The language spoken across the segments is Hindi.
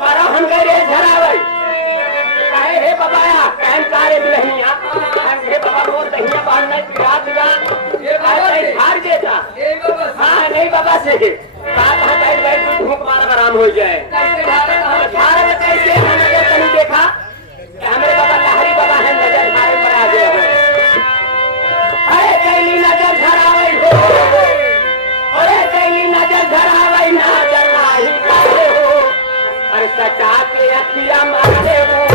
मारा हम गए झरावई काहे हे बाबा काहे कारे नहीं हे बाबा रोज दहिया बांध नहीं पिरा दिया ये भाई हार देता हां नहीं बाबा से बात हटाई गई धूप मार आराम हो जाए झाड़ कैसे हमने कहीं देखा हमारे बाबा लहरी बाबा है नजर मारे पर आ गए अरे कहीं नजर झरावई हो अरे कहीं नजर झरावई नजर नहीं करे हो अरे सटा के अखिया मारे हो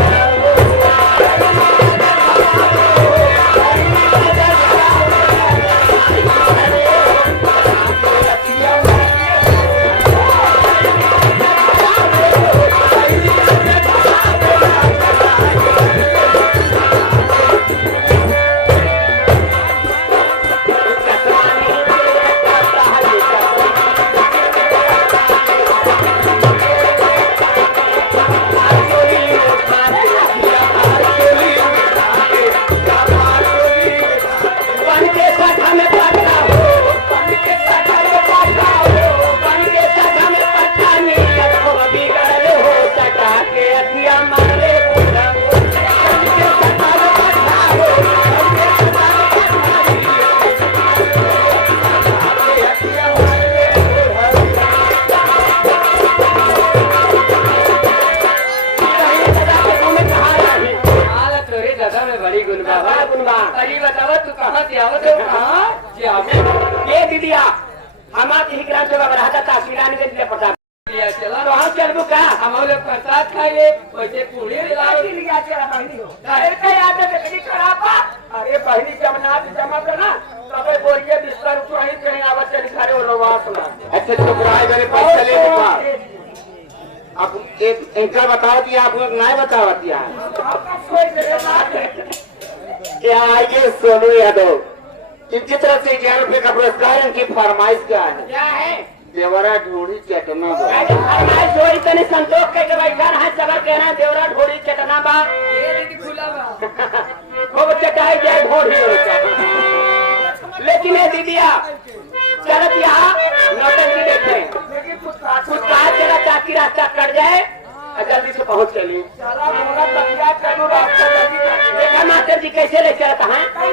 अरे पहली जमनाथ जमा करना तबे बोलिए बिस्तर उठाई कहीं आवत चली खड़े हो लोग ना अच्छा तो बुराई मेरे पास चले आप एक इनका बताओ कि आप नहीं बताओ दिया क्या आइए सोनू यादव इनकी तरफ से 1000 रुपए का पुरस्कार इनकी फरमाइश क्या है देवरा ढूंढी चटना फरमाइश जोड़ी तने संतोष के बैठा है जगह कहना देवरा ढोड़ी चटना बा खूब चटाई जाए ढोड़ी लेकिन ये दीदिया चलत यहाँ नौटंकी देखे कुत्ता चला चाकी रास्ता कट जाए जल्दी से पहुंच चली देखा मास्टर जी कैसे ले चलता है